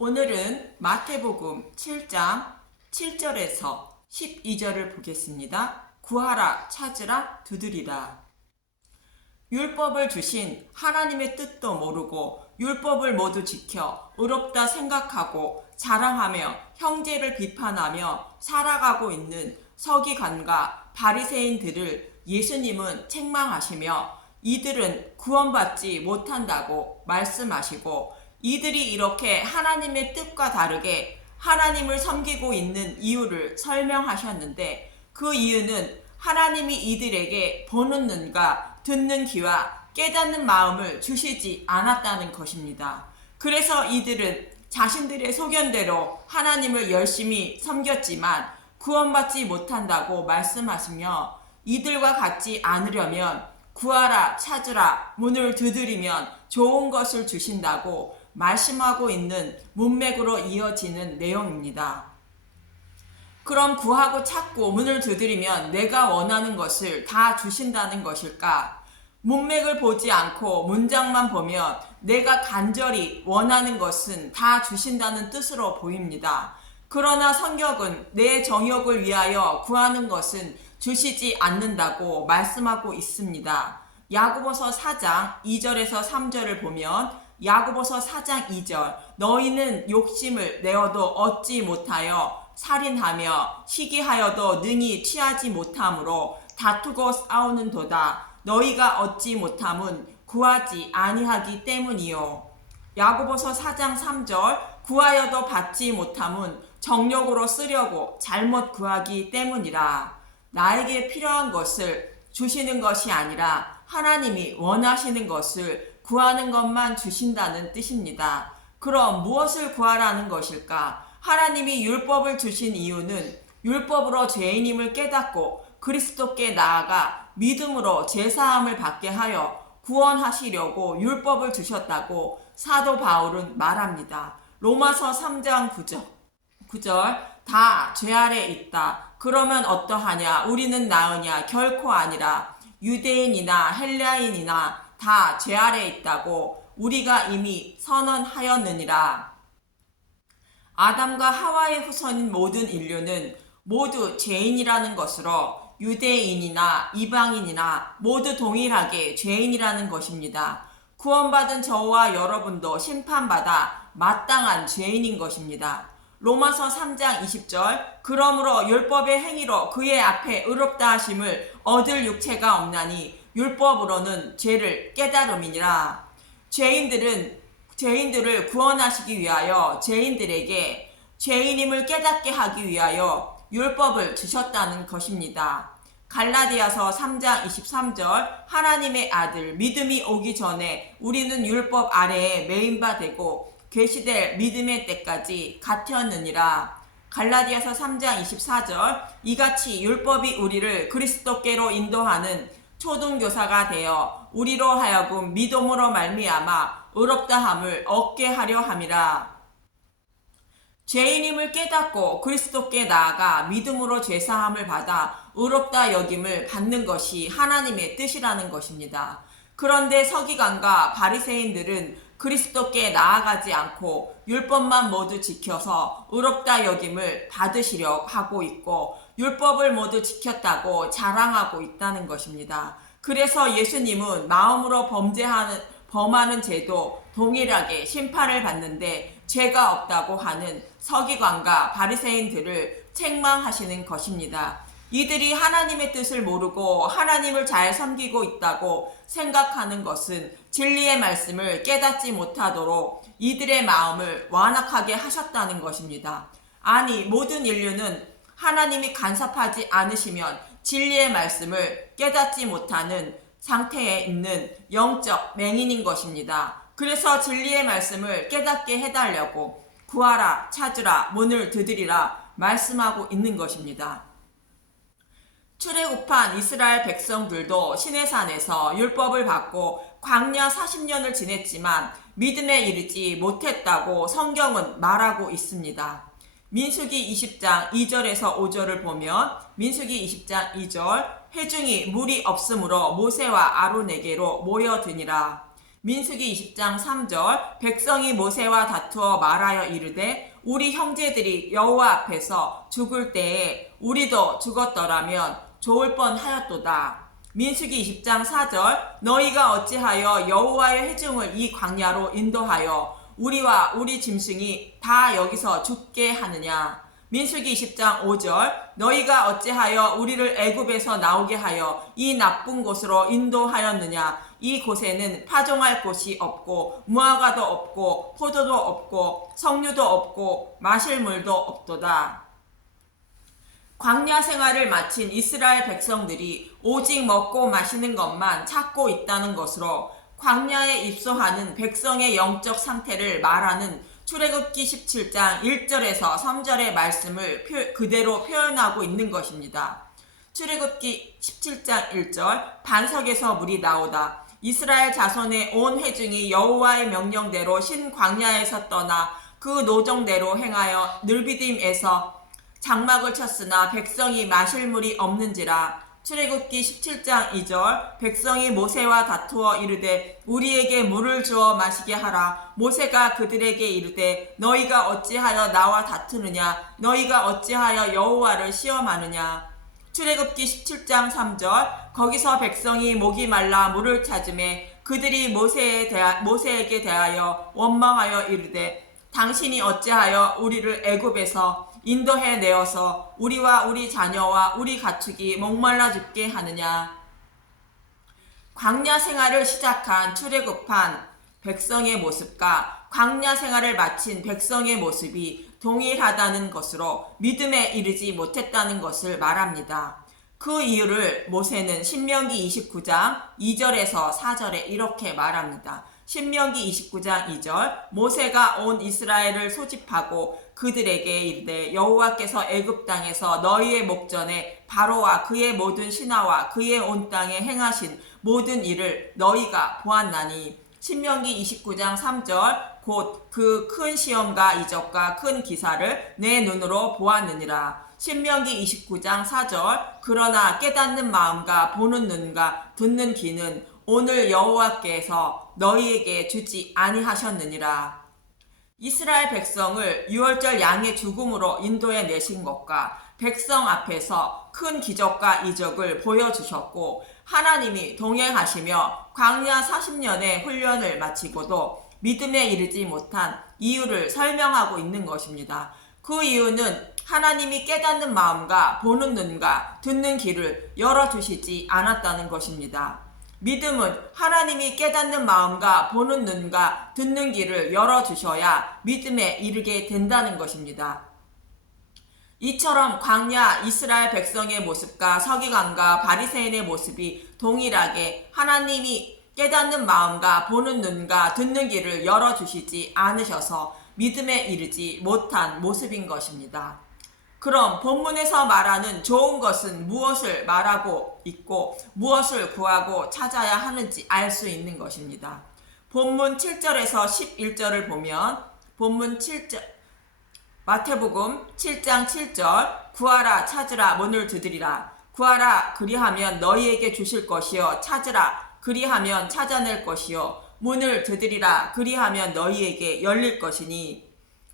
오늘은 마태복음 7장 7절에서 12절을 보겠습니다. 구하라, 찾으라, 두드리라. 율법을 주신 하나님의 뜻도 모르고 율법을 모두 지켜 의롭다 생각하고 자랑하며 형제를 비판하며 살아가고 있는 서기관과 바리새인들을 예수님은 책망하시며 이들은 구원받지 못한다고 말씀하시고 이들이 이렇게 하나님의 뜻과 다르게 하나님을 섬기고 있는 이유를 설명하셨는데 그 이유는 하나님이 이들에게 보는 눈과 듣는 귀와 깨닫는 마음을 주시지 않았다는 것입니다. 그래서 이들은 자신들의 소견대로 하나님을 열심히 섬겼지만 구원받지 못한다고 말씀하시며 이들과 같지 않으려면 구하라, 찾으라, 문을 두드리면 좋은 것을 주신다고 말씀하고 있는 문맥으로 이어지는 내용입니다. 그럼 구하고 찾고 문을 두드리면 내가 원하는 것을 다 주신다는 것일까? 문맥을 보지 않고 문장만 보면 내가 간절히 원하는 것은 다 주신다는 뜻으로 보입니다. 그러나 성경은 내 정욕을 위하여 구하는 것은 주시지 않는다고 말씀하고 있습니다. 야고보서 4장 2절에서 3절을 보면 야고보서 4장 2절 너희는 욕심을 내어도 얻지 못하여 살인하며 시기하여도 능히 취하지 못함으로 다투고 싸우는도다. 너희가 얻지 못함은 구하지 아니하기 때문이요. 야고보서 4장 3절 구하여도 받지 못함은 정욕으로 쓰려고 잘못 구하기 때문이라. 나에게 필요한 것을 주시는 것이 아니라 하나님이 원하시는 것을 구하는 것만 주신다는 뜻입니다. 그럼 무엇을 구하라는 것일까? 하나님이 율법을 주신 이유는 율법으로 죄인임을 깨닫고 그리스도께 나아가 믿음으로 제사함을 받게 하여 구원하시려고 율법을 주셨다고 사도 바울은 말합니다. 로마서 3장 9절 다 죄 아래 있다. 그러면 어떠하냐? 우리는 나으냐? 결코 아니라 유대인이나 헬라인이나 다 죄 아래 있다고 우리가 이미 선언하였느니라. 아담과 하와의 후손인 모든 인류는 모두 죄인이라는 것으로 유대인이나 이방인이나 모두 동일하게 죄인이라는 것입니다. 구원받은 저와 여러분도 심판받아 마땅한 죄인인 것입니다. 로마서 3장 20절 그러므로 율법의 행위로 그의 앞에 의롭다 하심을 얻을 육체가 없나니 율법으로는 죄를 깨달음이니라. 죄인들을 구원하시기 위하여 죄인들에게 죄인임을 깨닫게 하기 위하여 율법을 주셨다는 것입니다. 갈라디아서 3장 23절 하나님의 아들 믿음이 오기 전에 우리는 율법 아래에 매인 바 되고 계시될 믿음의 때까지 같았느니라. 갈라디아서 3장 24절 이같이 율법이 우리를 그리스도께로 인도하는 초등교사가 되어 우리로 하여금 믿음으로 말미암아 의롭다함을 얻게 하려 함이라. 죄인임을 깨닫고 그리스도께 나아가 믿음으로 죄사함을 받아 의롭다 여김을 받는 것이 하나님의 뜻이라는 것입니다. 그런데 서기관과 바리새인들은 그리스도께 나아가지 않고 율법만 모두 지켜서 의롭다 여김을 받으시려 하고 있고 율법을 모두 지켰다고 자랑하고 있다는 것입니다. 그래서 예수님은 마음으로 범하는 죄도 동일하게 심판을 받는데 죄가 없다고 하는 서기관과 바리새인들을 책망하시는 것입니다. 이들이 하나님의 뜻을 모르고 하나님을 잘 섬기고 있다고 생각하는 것은 진리의 말씀을 깨닫지 못하도록 이들의 마음을 완악하게 하셨다는 것입니다. 아니, 모든 인류는 하나님이 간섭하지 않으시면 진리의 말씀을 깨닫지 못하는 상태에 있는 영적 맹인인 것입니다. 그래서 진리의 말씀을 깨닫게 해달라고 구하라, 찾으라, 문을 두드리라 말씀하고 있는 것입니다. 출애굽한 이스라엘 백성들도 시내산에서 율법을 받고 광야 40년을 지냈지만 믿음에 이르지 못했다고 성경은 말하고 있습니다. 민수기 20장 2절에서 5절을 보면 민수기 20장 2절 회중이 물이 없으므로 모세와 아론에게로 모여드니라. 민수기 20장 3절 백성이 모세와 다투어 말하여 이르되 우리 형제들이 여호와 앞에서 죽을 때에 우리도 죽었더라면 좋을 뻔하였도다. 민수기 20장 4절 너희가 어찌하여 여호와의 회중을 이 광야로 인도하여 우리와 우리 짐승이 다 여기서 죽게 하느냐. 민수기 20장 5절 너희가 어찌하여 우리를 애굽에서 나오게 하여 이 나쁜 곳으로 인도하였느냐. 이 곳에는 파종할 곳이 없고 무화과도 없고 포도도 없고 석류도 없고 마실 물도 없도다. 광야 생활을 마친 이스라엘 백성들이 오직 먹고 마시는 것만 찾고 있다는 것으로 광야에 입소하는 백성의 영적 상태를 말하는 출애굽기 17장 1절에서 3절의 말씀을 그대로 표현하고 있는 것입니다. 출애굽기 17장 1절 반석에서 물이 나오다. 이스라엘 자손의 온 회중이 여호와의 명령대로 신광야에서 떠나 그 노정대로 행하여 느비딤에서 장막을 쳤으나 백성이 마실 물이 없는지라. 출애굽기 17장 2절 백성이 모세와 다투어 이르되 우리에게 물을 주어 마시게 하라. 모세가 그들에게 이르되 너희가 어찌하여 나와 다투느냐. 너희가 어찌하여 여호와를 시험하느냐. 출애굽기 17장 3절 거기서 백성이 목이 말라 물을 찾으매 그들이 모세에게 대하여 원망하여 이르되 당신이 어찌하여 우리를 애굽에서 인도해 내어서 우리와 우리 자녀와 우리 가축이 목말라 죽게 하느냐. 광야 생활을 시작한 출애굽한 백성의 모습과 광야 생활을 마친 백성의 모습이 동일하다는 것으로 믿음에 이르지 못했다는 것을 말합니다. 그 이유를 모세는 신명기 29장 2절에서 4절에 이렇게 말합니다. 신명기 29장 2절 모세가 온 이스라엘을 소집하고 그들에게 이르되 여호와께서 애굽 땅에서 너희의 목전에 바로와 그의 모든 신하와 그의 온 땅에 행하신 모든 일을 너희가 보았나니. 신명기 29장 3절 곧 그 큰 시험과 이적과 큰 기사를 내 눈으로 보았느니라. 신명기 29장 4절 그러나 깨닫는 마음과 보는 눈과 듣는 귀는 오늘 여호와께서 너희에게 주지 아니하셨느니라. 이스라엘 백성을 유월절 양의 죽음으로 인도해 내신 것과 백성 앞에서 큰 기적과 이적을 보여주셨고 하나님이 동행하시며 광야 40년의 훈련을 마치고도 믿음에 이르지 못한 이유를 설명하고 있는 것입니다. 그 이유는 하나님이 깨닫는 마음과 보는 눈과 듣는 귀를 열어주시지 않았다는 것입니다. 믿음은 하나님이 깨닫는 마음과 보는 눈과 듣는 귀를 열어주셔야 믿음에 이르게 된다는 것입니다. 이처럼 광야 이스라엘 백성의 모습과 서기관과 바리새인의 모습이 동일하게 하나님이 깨닫는 마음과 보는 눈과 듣는 귀를 열어주시지 않으셔서 믿음에 이르지 못한 모습인 것입니다. 그럼 본문에서 말하는 좋은 것은 무엇을 말하고 있고 무엇을 구하고 찾아야 하는지 알 수 있는 것입니다. 본문 7절에서 11절을 보면 본문 7절 마태복음 7장 7절 구하라 찾으라 문을 두드리라. 구하라 그리하면 너희에게 주실 것이요 찾으라 그리하면 찾아낼 것이요 문을 두드리라 그리하면 너희에게 열릴 것이니.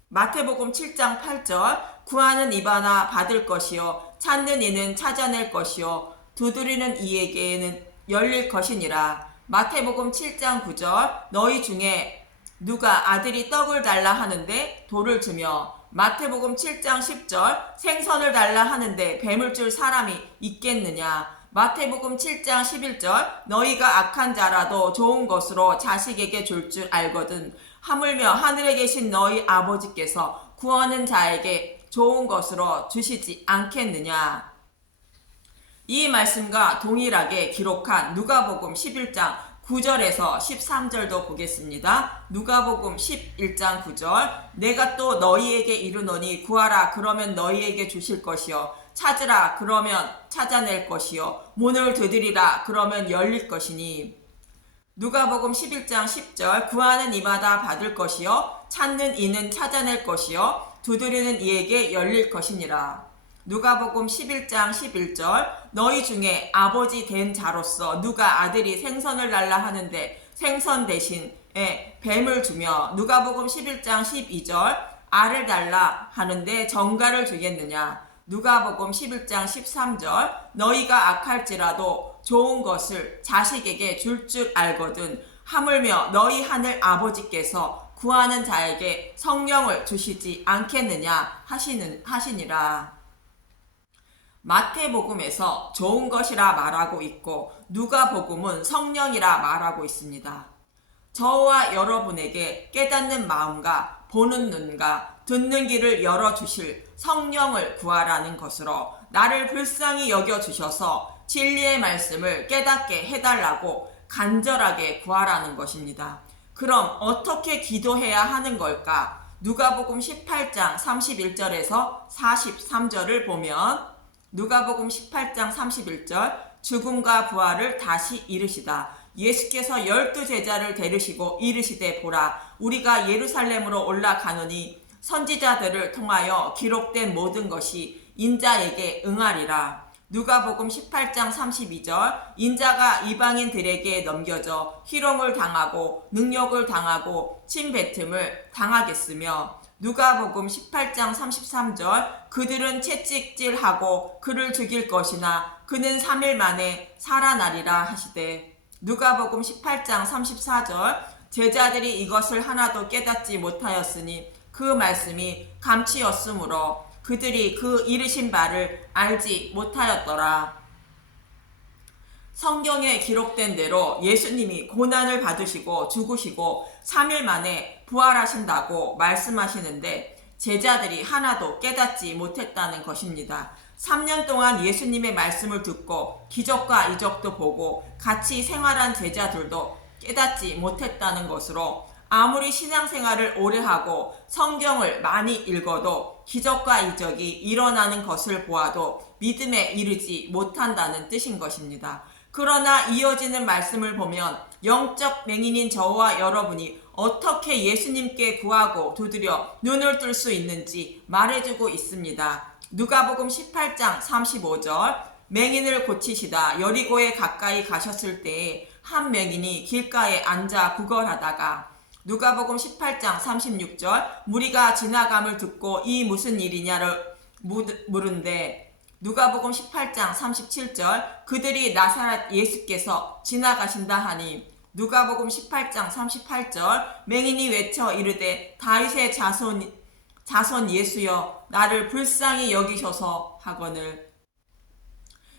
마태복음 7장 8절 구하는 이바나 받을 것이요 찾는 이는 찾아낼 것이요 두드리는 이에게는 열릴 것이니라. 마태복음 7장 9절 너희 중에 누가 아들이 떡을 달라 하는데 돌을 주며. 마태복음 7장 10절 생선을 달라 하는데 뱀을 줄 사람이 있겠느냐. 마태복음 7장 11절 너희가 악한 자라도 좋은 것으로 자식에게 줄 줄 알거든 하물며 하늘에 계신 너희 아버지께서 구하는 자에게 좋은 것으로 주시지 않겠느냐. 이 말씀과 동일하게 기록한 누가복음 11장 9절에서 13절도 보겠습니다. 누가복음 11장 9절 내가 또 너희에게 이르노니 구하라 그러면 너희에게 주실 것이요 찾으라 그러면 찾아낼 것이요 문을 두드리라 그러면 열릴 것이니. 누가복음 11장 10절 구하는 이마다 받을 것이요 찾는 이는 찾아낼 것이요 두드리는 이에게 열릴 것이니라. 누가복음 11장 11절 너희 중에 아버지 된 자로서 누가 아들이 생선을 달라 하는데 생선 대신에 뱀을 주며 누가복음 11장 12절 알을 달라 하는데 정갈을 주겠느냐. 누가복음 11장 13절 너희가 악할지라도 좋은 것을 자식에게 줄 줄 알거든 하물며 너희 하늘 아버지께서 구하는 자에게 성령을 주시지 않겠느냐 하시니라. 마태복음에서 좋은 것이라 말하고 있고 누가복음은 성령이라 말하고 있습니다. 저와 여러분에게 깨닫는 마음과 보는 눈과 듣는 귀를 열어주실 성령을 구하라는 것으로 나를 불쌍히 여겨주셔서 진리의 말씀을 깨닫게 해달라고 간절하게 구하라는 것입니다. 그럼 어떻게 기도해야 하는 걸까? 누가복음 18장 31절에서 43절을 보면 누가복음 18장 31절 죽음과 부활을 다시 이르시다. 예수께서 12제자를 데리시고 이르시되 보라 우리가 예루살렘으로 올라가노니 선지자들을 통하여 기록된 모든 것이 인자에게 응하리라. 누가복음 18장 32절 인자가 이방인들에게 넘겨져 희롱을 당하고 능욕을 당하고 침뱉음을 당하겠으며 누가복음 18장 33절 그들은 채찍질하고 그를 죽일 것이나 그는 3일 만에 살아나리라 하시되 누가복음 18장 34절 제자들이 이것을 하나도 깨닫지 못하였으니 그 말씀이 감치였으므로 그들이 그 이르신 바를 알지 못하였더라. 성경에 기록된 대로 예수님이 고난을 받으시고 죽으시고 3일 만에 부활하신다고 말씀하시는데 제자들이 하나도 깨닫지 못했다는 것입니다. 3년 동안 예수님의 말씀을 듣고 기적과 이적도 보고 같이 생활한 제자들도 깨닫지 못했다는 것으로 아무리 신앙생활을 오래 하고 성경을 많이 읽어도 기적과 이적이 일어나는 것을 보아도 믿음에 이르지 못한다는 뜻인 것입니다. 그러나 이어지는 말씀을 보면 영적 맹인인 저와 여러분이 어떻게 예수님께 구하고 두드려 눈을 뜰 수 있는지 말해주고 있습니다. 누가복음 18장 35절 맹인을 고치시다 여리고에 가까이 가셨을 때에 한 맹인이 길가에 앉아 구걸하다가 누가복음 18장 36절 무리가 지나감을 듣고 이 무슨 일이냐를 물은데 누가복음 18장 37절 그들이 나사렛 예수께서 지나가신다 하니 누가복음 18장 38절 맹인이 외쳐 이르되 다윗의 자손 예수여 나를 불쌍히 여기셔서 하거늘.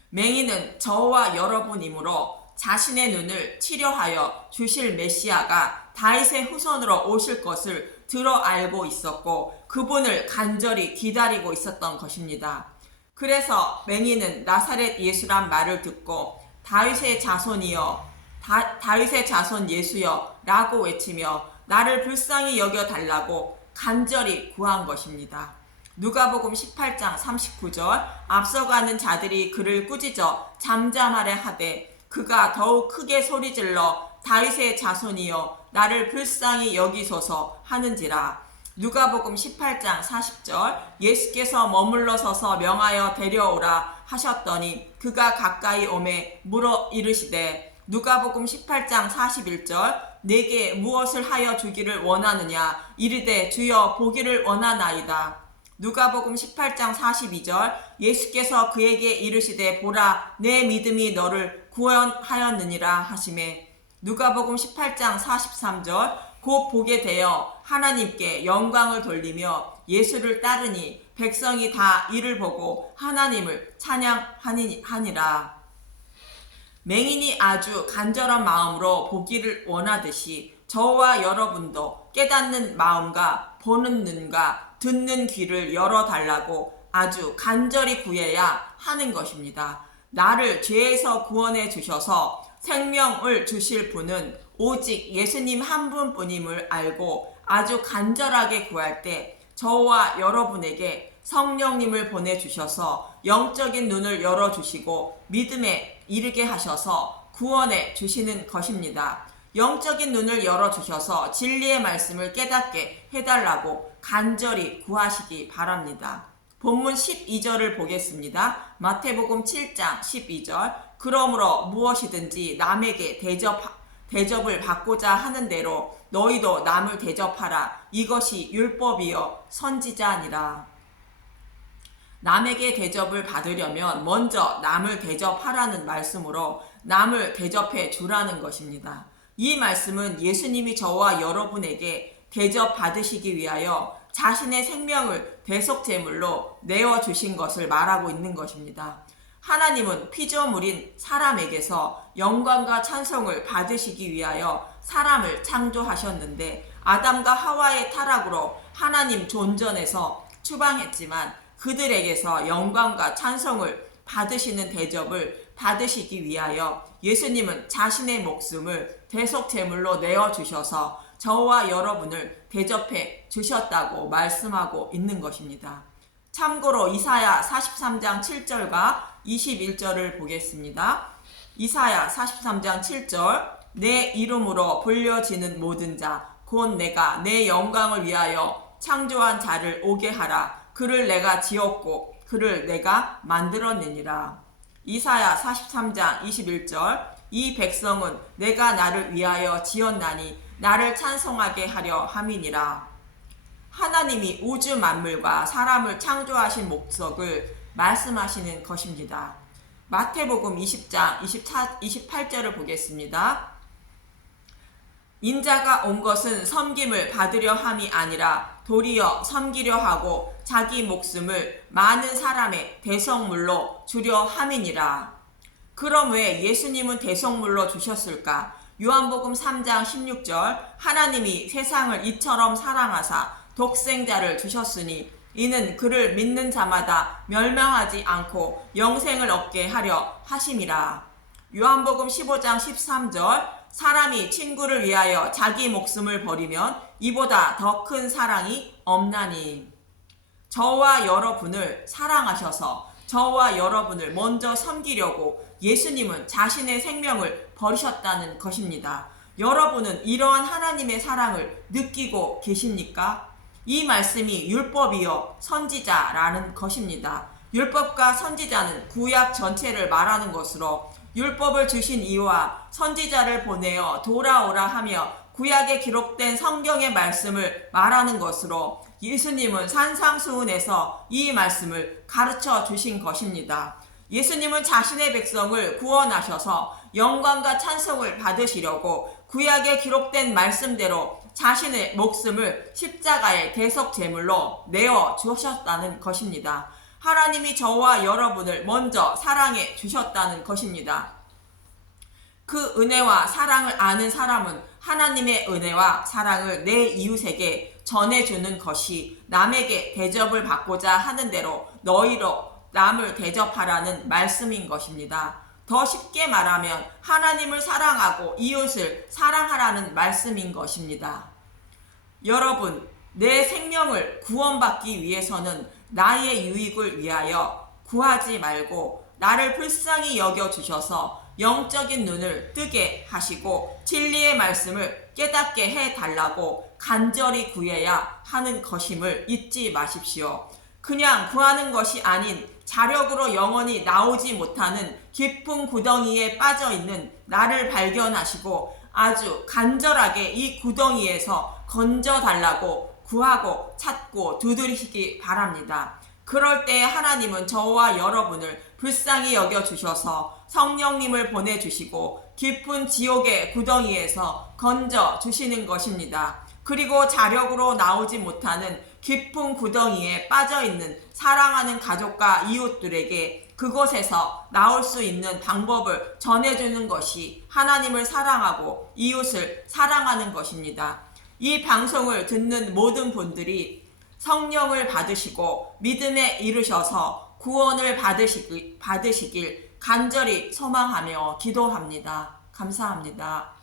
맹인은 저와 여러분이므로 자신의 눈을 치료하여 주실 메시아가 다윗의 후손으로 오실 것을 들어 알고 있었고 그분을 간절히 기다리고 있었던 것입니다. 그래서 맹인은 나사렛 예수란 말을 듣고 다윗의 자손이여 다윗의 자손 예수여 라고 외치며 나를 불쌍히 여겨달라고 간절히 구한 것입니다. 누가복음 18장 39절 앞서가는 자들이 그를 꾸짖어 잠잠하려 하되 그가 더욱 크게 소리질러 다윗의 자손이여 나를 불쌍히 여기소서 하는지라. 누가복음 18장 40절 예수께서 머물러 서서 명하여 데려오라 하셨더니 그가 가까이 오매 물어 이르시되 누가복음 18장 41절 내게 무엇을 하여 주기를 원하느냐 이르되 주여 보기를 원하나이다. 누가복음 18장 42절 예수께서 그에게 이르시되 보라 내 믿음이 너를 구원하였느니라 하시매 누가복음 18장 43절 곧 보게 되어 하나님께 영광을 돌리며 예수를 따르니 백성이 다 이를 보고 하나님을 찬양하니라. 맹인이 아주 간절한 마음으로 보기를 원하듯이 저와 여러분도 깨닫는 마음과 보는 눈과 듣는 귀를 열어달라고 아주 간절히 구해야 하는 것입니다. 나를 죄에서 구원해 주셔서 생명을 주실 분은 오직 예수님 한 분뿐임을 알고 아주 간절하게 구할 때 저와 여러분에게 성령님을 보내주셔서 영적인 눈을 열어주시고 믿음에 이르게 하셔서 구원해 주시는 것입니다. 영적인 눈을 열어주셔서 진리의 말씀을 깨닫게 해달라고 간절히 구하시기 바랍니다. 본문 12절을 보겠습니다. 마태복음 7장 12절. 그러므로 무엇이든지 남에게 대접을 받고자 하는 대로 너희도 남을 대접하라. 이것이 율법이요 선지자니라. 남에게 대접을 받으려면 먼저 남을 대접하라는 말씀으로 남을 대접해 주라는 것입니다. 이 말씀은 예수님이 저와 여러분에게 대접받으시기 위하여 자신의 생명을 대속제물로 내어주신 것을 말하고 있는 것입니다. 하나님은 피조물인 사람에게서 영광과 찬송을 받으시기 위하여 사람을 창조하셨는데 아담과 하와의 타락으로 하나님 존전에서 추방했지만 그들에게서 영광과 찬송을 받으시는 대접을 받으시기 위하여 예수님은 자신의 목숨을 대속제물로 내어주셔서 저와 여러분을 대접해 주셨다고 말씀하고 있는 것입니다. 참고로 이사야 43장 7절과 21절을 보겠습니다. 이사야 43장 7절. 내 이름으로 불려지는 모든 자 곧 내가 내 영광을 위하여 창조한 자를 오게 하라. 그를 내가 지었고 그를 내가 만들었느니라. 이사야 43장 21절. 이 백성은 내가 나를 위하여 지었나니 나를 찬송하게 하려 함이니라. 하나님이 우주 만물과 사람을 창조하신 목적을 말씀하시는 것입니다. 마태복음 20장 28절을 보겠습니다. 인자가 온 것은 섬김을 받으려 함이 아니라 도리어 섬기려 하고 자기 목숨을 많은 사람의 대속물로 주려 함이니라. 그럼 왜 예수님은 대속물로 주셨을까? 요한복음 3장 16절. 하나님이 세상을 이처럼 사랑하사 독생자를 주셨으니 이는 그를 믿는 자마다 멸망하지 않고 영생을 얻게 하려 하심이라. 요한복음 15장 13절. 사람이 친구를 위하여 자기 목숨을 버리면 이보다 더 큰 사랑이 없나니. 저와 여러분을 사랑하셔서 저와 여러분을 먼저 섬기려고 예수님은 자신의 생명을 버리셨다는 것입니다. 여러분은 이러한 하나님의 사랑을 느끼고 계십니까? 이 말씀이 율법이요 선지자라는 것입니다. 율법과 선지자는 구약 전체를 말하는 것으로 율법을 주신 이와 선지자를 보내어 돌아오라 하며 구약에 기록된 성경의 말씀을 말하는 것으로 예수님은 산상수훈에서 이 말씀을 가르쳐 주신 것입니다. 예수님은 자신의 백성을 구원하셔서 영광과 찬송을 받으시려고 구약에 기록된 말씀대로 자신의 목숨을 십자가의 대속제물로 내어 주셨다는 것입니다. 하나님이 저와 여러분을 먼저 사랑해 주셨다는 것입니다. 그 은혜와 사랑을 아는 사람은 하나님의 은혜와 사랑을 내 이웃에게 전해주는 것이 남에게 대접을 받고자 하는 대로 너희로 남을 대접하라는 말씀인 것입니다. 더 쉽게 말하면 하나님을 사랑하고 이웃을 사랑하라는 말씀인 것입니다. 여러분, 내 생명을 구원받기 위해서는 나의 유익을 위하여 구하지 말고 나를 불쌍히 여겨주셔서 영적인 눈을 뜨게 하시고 진리의 말씀을 깨닫게 해달라고 간절히 구해야 하는 것임을 잊지 마십시오. 그냥 구하는 것이 아닌 자력으로 영원히 나오지 못하는 깊은 구덩이에 빠져있는 나를 발견하시고 아주 간절하게 이 구덩이에서 건져달라고 구하고 찾고 두드리시기 바랍니다. 그럴 때 하나님은 저와 여러분을 불쌍히 여겨주셔서 성령님을 보내주시고 깊은 지옥의 구덩이에서 건져주시는 것입니다. 그리고 자력으로 나오지 못하는 깊은 구덩이에 빠져있는 사랑하는 가족과 이웃들에게 그곳에서 나올 수 있는 방법을 전해주는 것이 하나님을 사랑하고 이웃을 사랑하는 것입니다. 이 방송을 듣는 모든 분들이 성령을 받으시고 믿음에 이르셔서 구원을 받으시길 간절히 소망하며 기도합니다. 감사합니다.